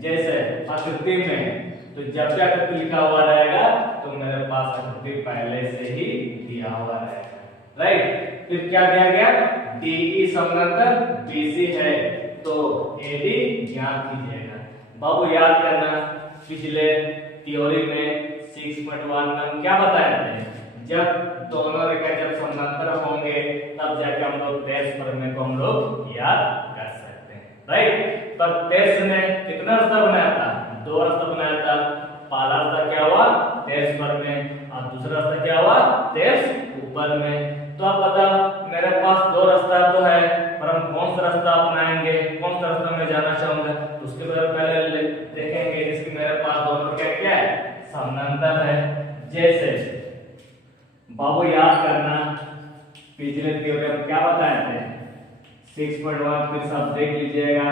जैसे आकृति में, तो जब भी आकृति लिखा हुआ रहेगा तो मेरे पास आकृति पहले से ही दिया हुआ रहेगा, राइट। फिर क्या दिया गया, DE समानांतर BC है, तो AD ज्ञात कीजिएगा। बाबू याद करना, पिछले थ्योरी में 6.1 में हम क्या बताए थे, जब दोनों रेखा जब समानांतर होंगे तब जाके हम लोग तेज प्रमेय को हम लोग याद कर सकते हैं, राइट। पर तेज ने कितना रास्ता बनाया था, 2 रास्ता बनाया था। पहला रास्ता क्या हुआ, तेज प्रमेय, और दूसरा रास्ता क्या हुआ, तेज ऊपर में। तो आप बता, मेरे पास 2 रास्ता तो है, पर हम कौन सा रास्ता अपनाएंगे, कौन सा रास्ता मैं जाना चाहूंगा, तो उसके बारे में पहले देखेंगे। जिसकी मेरे पास दोनों क्या है, समानांतर है। जैसे बाबू याद करना, पिछले थ्योरी में क्या बताए थे, 6.1 फिर सब देख लीजिएगा।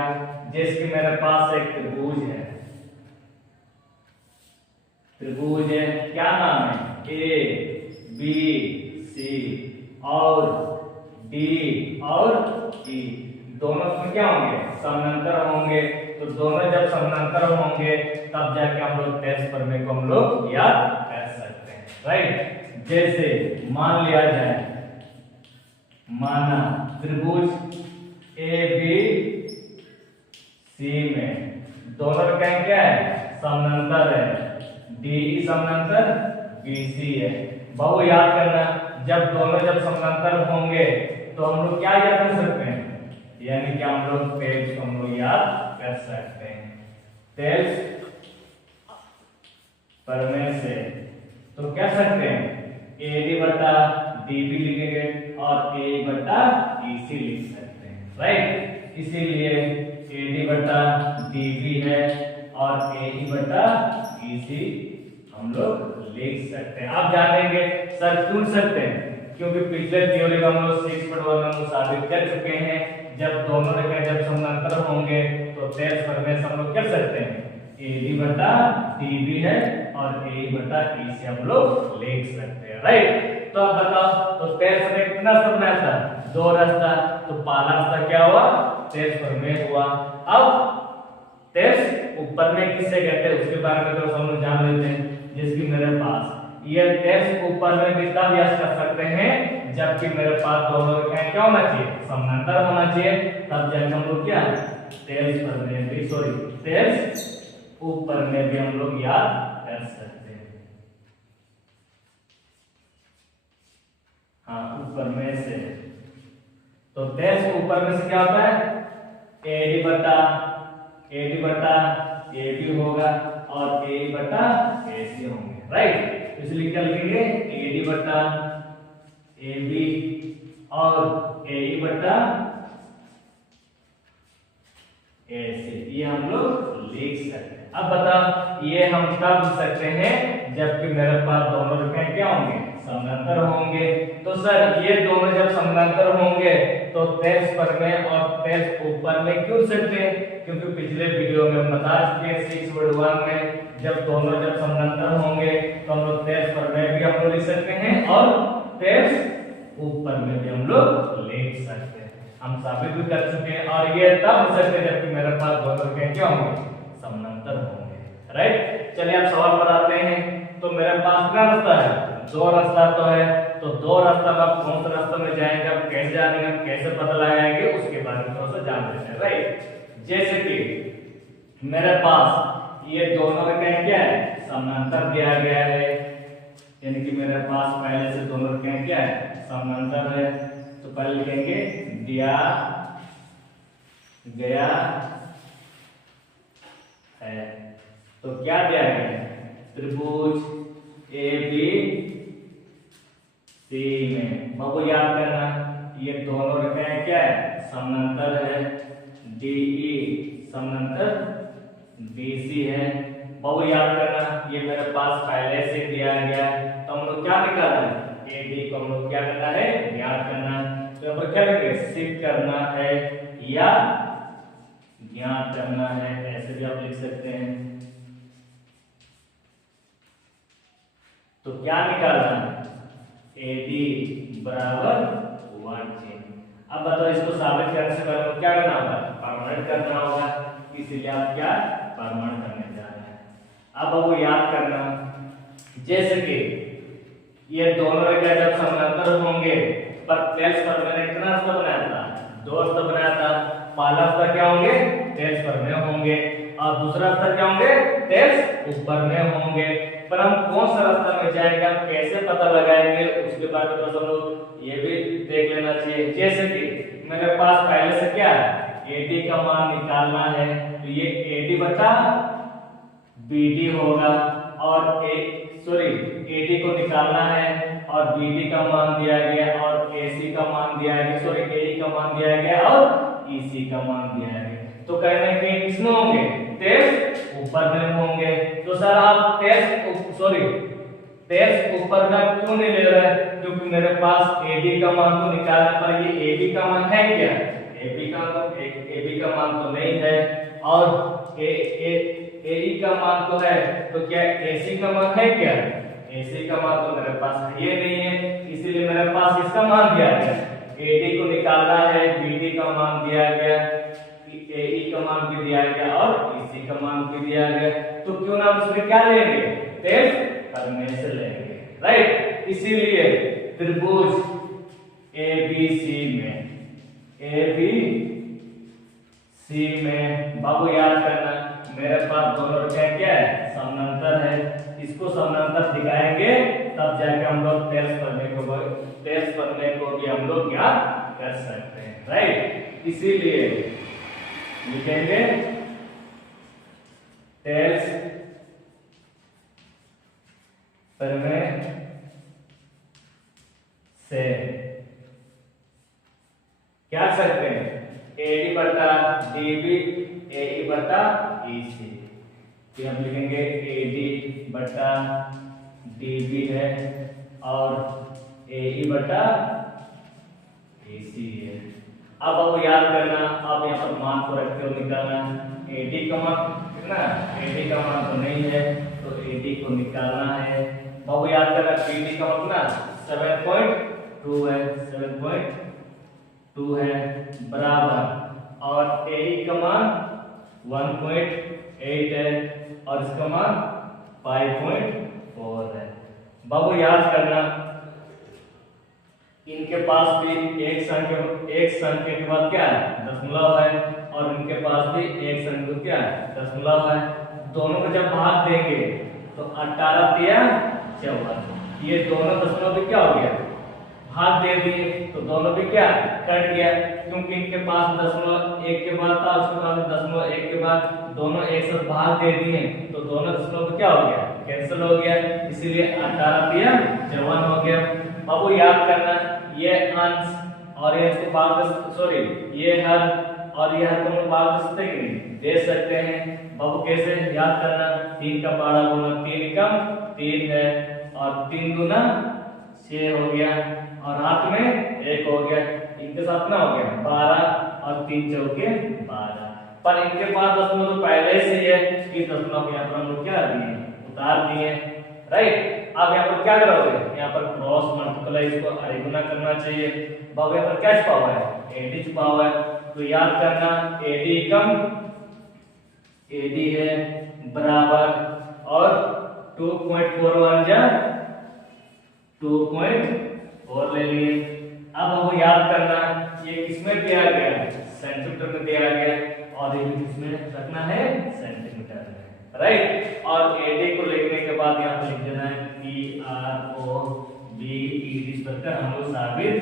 जैसे कि मेरे पास एक त्रिभुज है, त्रिभुज है, क्या नाम है, ABC और D और E, दोनों में क्या होंगे, समानांतर होंगे। तो दोनों जब समानांतर होंगे तब जाके हम लोग तेज प्रमेय को हम लोग याद कर सकते हैं, राइट। जैसे मान लिया जाए, माना त्रिभुज ABC में दोनों का क्या है, समानांतर है, DE समानांतर BC है। बाबू याद करना, जब दोनों जब समानांतर होंगे तो हम लोग क्या याद कर सकते हैं, यानी कि हम लोग तेज को हम लोग याद कर सकते हैं, तेज प्रमेय से। तो क्या सकते हैं, AD बटा DB लिखेंगे और AE बटा EC लिख सकते हैं, राइट। इसीलिए AD बटा DB है और AE बटा EC हम लोग लिख सकते हैं। आप जानेंगे सर क्यों सकते हैं, क्योंकि पिछले थ्योरी में हम लोग 6.1 में साबित कर चुके हैं, जब दोनों रेखा जब समानांतर होंगे तो तेज प्रमेय से हम लोग कर सकते हैं, AD बटा DB है और AE बटा EC हम लोग लिख सकते हैं, राइट। तो अब बताओ, तो तेज प्रमेय कितना रास्ता बनाया था, 2 रास्ता। तो पहला रास्ता क्या हुआ, तेज प्रमेय हुआ। अब तेज ऊपर में किससे कहते हैं उसके बारे में तो हम लोग जान लेते हैं। जिसकी मेरे पास ये तेज ऊपर में भी तब याद कर सकते हैं जबकि मेरे पास दोनों रेखाएं क्या होना चाहिए, समानांतर होना चाहिए, तब जाके हम लोग क्या तेज प्रमेय भी, सॉरी तेज ऊपर में भी हम लोग याद कर सकते हैं। हाँ, ऊपर में से, तो तेज ऊपर में से क्या होता है, AD बटा AB होगा और AE बटा AC होंगे, राइट। इसलिए क्या लिखेंगे, AD बटा AB और AE बटा AC, ये हम लोग लिख सकते हैं। अब बता, ये हम तब लिख सकते हैं जबकि मेरे पास दोनों रेखाएं क्या होंगे, समानांतर होंगे। तो सर ये दोनों जब समानांतर होंगे तो तेज प्रमेय और तेज ऊपर में क्यों सकते हैं, क्योंकि पिछले वीडियो में बता चुके हैं 6.1 में जब दोनों जब समानांतर होंगे तो हम लोग तेज प्रमेय भी हम लोग लिख सकते हैं और तेज ऊपर में भी हम लोग लिख सकते हैं। हम साबित भी कर चुके हैं, और ये तब हो सकते हैं जबकि मेरे पास दोनों रेखाएं क्या होंगे, समानांतर होंगे, राइट। चलिए अब सवाल पर आते हैं। तो मेरे पास कितना रास्ता है, 2 रास्ता तो है। तो 2 रास्ता में आप कौन सा रास्ता में जाएंगे, आप कैसे जानेंगे, कैसे पता लगाएंगे, उसके बारे में थोड़ा सा जान लेते हैं, राइट। जैसे कि मेरे पास ये दोनों रेखाएं क्या है, समानांतर दिया गया है, यानी कि मेरे पास पहले से दोनों रेखाएं क्या है, समानांतर है। तो पहले लिखेंगे दिया गया है। तो क्या दिया गया है, त्रिभुज ABC में, याद करना ये दोनों रेखाएं क्या है, समानांतर है, DE समानांतर BC है। बहु याद करना ये मेरे पास पहले से दिया गया है, तो हम लोग क्या निकालना है, AD को हम लोग क्या करना है, याद करना है। तो यहाँ पर क्या करेंगे, सिद्ध करना है या ज्ञात करना है, ऐसे भी आप लिख सकते हैं। तो क्या निकालना है, AD बराबर 1 चिन्ह। अब बताओ इसको साबित करने से पहले क्या करना होगा, परमानेंट करना होगा, इसीलिए आप क्या प्रमाण करने जा रहे हैं। अब वो याद करना, जैसे कि ये दोनों क्या जब समानांतर होंगे पर तेज पर मैंने कितना रास्ता बनाया था, 2 रास्ता बनाया था। पहला रास्ता क्या होंगे, तेज पर में होंगे और दूसरा रास्ता क्या होंगे, तेज ऊपर में होंगे। पर हम कौन सा रास्ता में जाएंगे, हम कैसे पता लगाएंगे, उसके बारे में थोड़ा सा लोग ये भी देख लेना चाहिए। जैसे कि मेरे पास पहले से क्या है, AD का मान निकालना है, तो ये AD बटा BD होगा और AD को निकालना है और BD का मान दिया गया और AC का मान दिया गया, AE का मान दिया गया और EC का मान दिया गया। तो कहना है कि किसमें होंगे, तेज ऊपर में होंगे। तो सर आप तेज ऊपर का क्यों नहीं ले रहे हैं, क्योंकि मेरे पास AD का मान तो निकालना, पर ये AD का मान है क्या, AB का मान तो नहीं है और AE का मान तो है, तो क्या AC का मान है क्या, AC का मान तो मेरे पास ये नहीं है, इसीलिए मेरे पास इसका मान दिया गया, AD को निकालना है, BD का मान दिया गया, AE का मान भी दिया गया और EC का मान भी दिया गया। तो क्यों ना इसमें क्या लेंगे, तेज करने से लेंगे, राइट। इसीलिए त्रिभुज ABC में बाबू याद करना, मेरे पास दोनों रेखाएं क्या है, समानांतर है। इसको समानांतर दिखाएंगे तब जाके हम लोग तेज करने को भी हम लोग याद कर सकते हैं, राइट। इसीलिए लिखेंगे तेज करने से क्या सकते हैं, AD बटा DB, AE बटा EC। फिर हम लिखेंगे AD बटा DB है और AE बटा EC है। अब आपको याद करना, आप यहाँ पर मान को रखते हो निकालना, AD का मान कितना, AD का मान तो नहीं है तो AD को निकालना है। बाबू याद करना, BD का मान कितना 7.2 है, 7.2 है बराबर, और AE का मान 1.8 है और इसका मान 5.4 है। बाबू याद करना, इनके पास भी एक संख्या के बाद क्या है, दशमलव है और इनके पास भी एक संख्या क्या है, दशमलव है। दोनों को जब भाग देंगे तो 18 तिया 54, ये दोनों दशमलव भी क्या हो गया, भाग दे दिए तो दोनों भी क्या कट गया, क्योंकि इनके पास दशमलव एक के बाद था, उसके बाद दशमलव एक के बाद, दोनों एक साथ भाग दे दिए तो दोनों दशमलव क्या हो गया, कैंसिल हो गया, इसीलिए 18 तिया 54 हो गया। बाबू याद करना, ये अंश और ये इसको भाग ये हर और ये हर दोनों भाग दे सकते हैं, दे सकते हैं। बाबू कैसे याद करना, 3 का पारा गुना 3 एकम 3 है और 3 गुना 6 हो गया और हाथ में 1 हो गया, इनके साथ में हो गया 12 और 3 चौके 12। पर इनके पास दशमलव तो पहले से ही है, इस दशमलव यहाँ पर हम लोग क्या दिए, उतार दिए, राइट। अब यहाँ पर क्या करोगे, यहाँ पर क्रॉस मल्टीप्लाई, इसको अरे गुना करना चाहिए। बाबू यहाँ पर क्या छुपा हुआ है, AD छुपा हुआ है, तो याद करना AD कम AD है बराबर और 2.41 जा 2.4 ले लिए। अब हमको याद करना, ये किसमें दिया गया है, सेंटीमीटर में दिया गया और ये किसमें रखना है, सेंटीमीटर में, राइट। और AD को लिखने के बाद यहाँ पर लिख देना है PROBED, हम लोग साबित